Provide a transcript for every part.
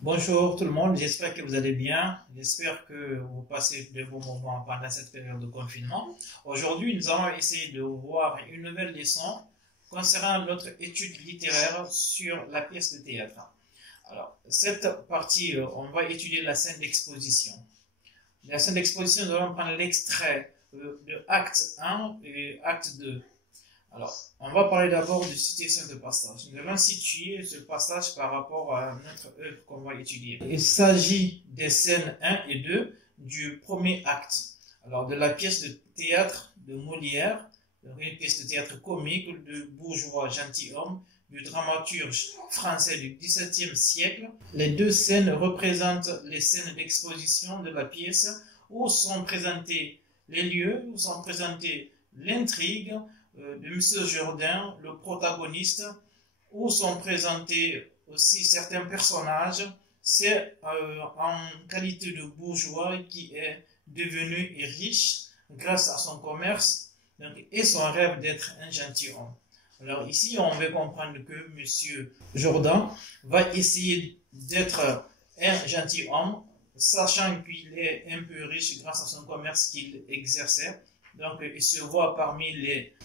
Bonjour tout le monde, j'espère que vous allez bien. J'espère que vous passez de bons moments pendant cette période de confinement. Aujourd'hui, nous allons essayer de voir une nouvelle leçon concernant notre étude littéraire sur la pièce de théâtre. Alors, cette partie, on va étudier la scène d'exposition. La scène d'exposition, nous allons prendre l'extrait de acte 1 et acte 2. Alors, on va parler d'abord de situation de passage. Nous allons situer ce passage par rapport à notre œuvre qu'on va étudier. Il s'agit des scènes 1 et 2 du premier acte. Alors, de la pièce de théâtre de Molière, une pièce de théâtre comique de bourgeois gentilhomme, du dramaturge français du XVIIe siècle. Les deux scènes représentent les scènes d'exposition de la pièce où sont présentés les lieux, où sont présentées l'intrigue, de M. Jourdain, le protagoniste, où sont présentés aussi certains personnages. C'est en qualité de bourgeois qui est devenu riche grâce à son commerce et son rêve d'être un gentilhomme. Alors ici, on veut comprendre que M. Jourdain va essayer d'être un gentilhomme, sachant qu'il est un peu riche grâce à son commerce qu'il exerçait. Donc, il se voit parmi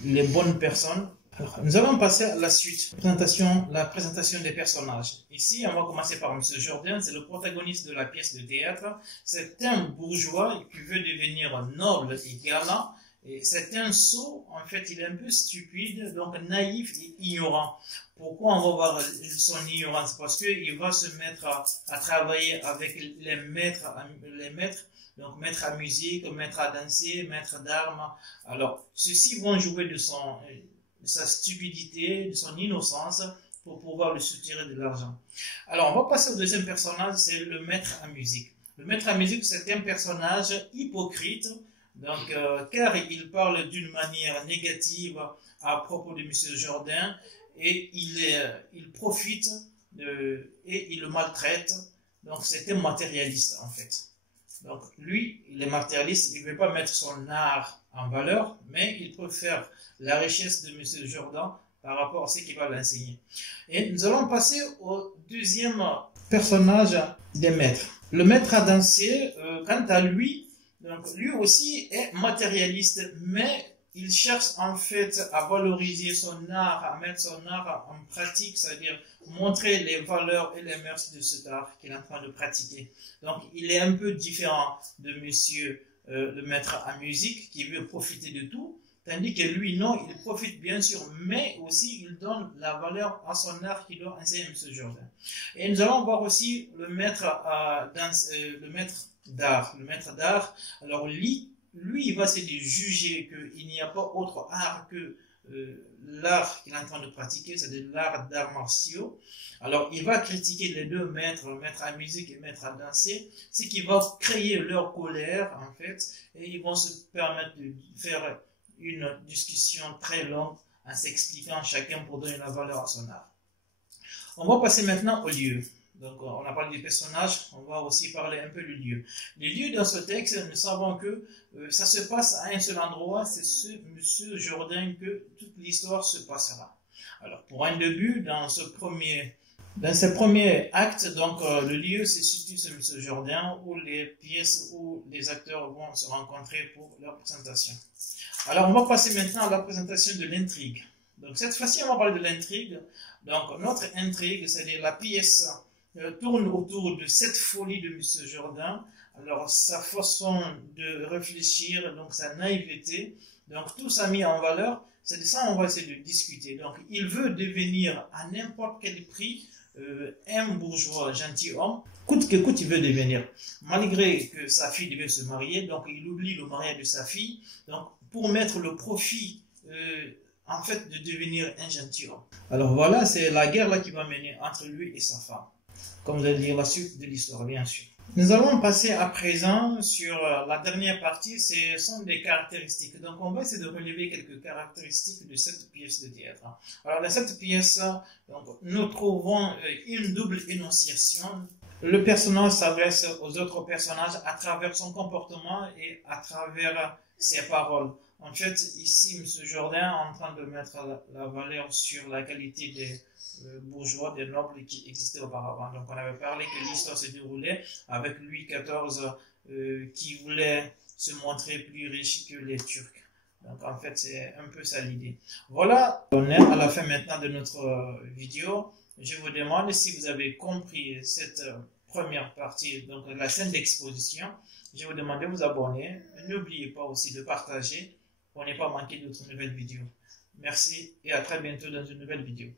les bonnes personnes. Alors, nous allons passer à la suite, la présentation des personnages. Ici, on va commencer par M. Jourdain, c'est le protagoniste de la pièce de théâtre. C'est un bourgeois qui veut devenir noble et galant. C'est un sot, en fait, il est un peu stupide, donc naïf et ignorant. Pourquoi on va voir son ignorance? Parce qu'il va se mettre à travailler avec les maîtres, donc maître à musique, maître à danser, maître d'armes. Alors, ceux-ci vont jouer de sa stupidité, de son innocence, pour pouvoir lui soutirer de l'argent. Alors, on va passer au deuxième personnage, c'est le maître à musique. Le maître à musique, c'est un personnage hypocrite, donc, car il parle d'une manière négative à propos de M. Jourdain, et il profite et il le maltraite. Donc, c'est un matérialiste, en fait. Donc, lui, il est matérialiste, il ne veut pas mettre son art en valeur, mais il préfère la richesse de M. Jourdain par rapport à ce qu'il va l'enseigner. Et nous allons passer au deuxième personnage des maîtres. Le maître à danser, quant à lui, donc lui aussi est matérialiste, mais il cherche en fait à valoriser son art, à mettre son art en pratique, c'est-à-dire montrer les valeurs et les mœurs de cet art qu'il est en train de pratiquer. Donc il est un peu différent de monsieur le maître à musique qui veut profiter de tout, tandis que lui non, il profite bien sûr, mais aussi il donne la valeur à son art qu'il doit enseigner à M. Jourdain. Et nous allons voir aussi le maître d'art. Le maître d'art, alors lui, il va se juger qu'il n'y a pas autre art que l'art qu'il est en train de pratiquer, c'est de l'art d'arts martiaux. Alors, il va critiquer les deux maîtres, maître à musique et maître à danser, ce qui va créer leur colère, en fait, et ils vont se permettre de faire une discussion très longue en s'expliquant chacun pour donner la valeur à son art. On va passer maintenant au lieu. Donc, on a parlé du personnage, on va aussi parler un peu du lieu. Les lieux dans ce texte, nous savons que ça se passe à un seul endroit, c'est ce M. Jourdain que toute l'histoire se passera. Alors, pour un début, dans ce premier acte, donc le lieu se situe sur M. Jourdain, où les pièces, où les acteurs vont se rencontrer pour leur présentation. Alors, on va passer maintenant à la présentation de l'intrigue. Donc, cette fois-ci, on va parler de l'intrigue. Donc, notre intrigue, c'est-à-dire la pièce tourne autour de cette folie de M. Jourdain, alors sa façon de réfléchir, donc sa naïveté, donc tout ça mis en valeur, c'est de ça on va essayer de discuter. Donc il veut devenir à n'importe quel prix un bourgeois gentilhomme, coûte que coûte il veut devenir, malgré que sa fille devait se marier, donc il oublie le mariage de sa fille, donc pour mettre le profit en fait de devenir un gentilhomme. Alors voilà, c'est la guerre là qui va mener entre lui et sa femme. Comme vous allez lire la suite de l'histoire, bien sûr. Nous allons passer à présent sur la dernière partie, ce sont des caractéristiques. Donc on va essayer de relever quelques caractéristiques de cette pièce de théâtre. Alors dans cette pièce, donc, nous trouvons une double énonciation. Le personnage s'adresse aux autres personnages à travers son comportement et à travers ses paroles. En fait, ici, M. Jourdain est en train de mettre la valeur sur la qualité des bourgeois, des nobles qui existaient auparavant. Donc, on avait parlé que l'histoire se déroulait avec Louis XIV qui voulait se montrer plus riche que les Turcs. Donc, en fait, c'est un peu ça l'idée. Voilà, on est à la fin maintenant de notre vidéo. Je vous demande si vous avez compris cette première partie, donc la scène d'exposition. Je vous demande de vous abonner. N'oubliez pas aussi de partager pour ne pas manquer d'autres nouvelles vidéos. Merci et à très bientôt dans une nouvelle vidéo.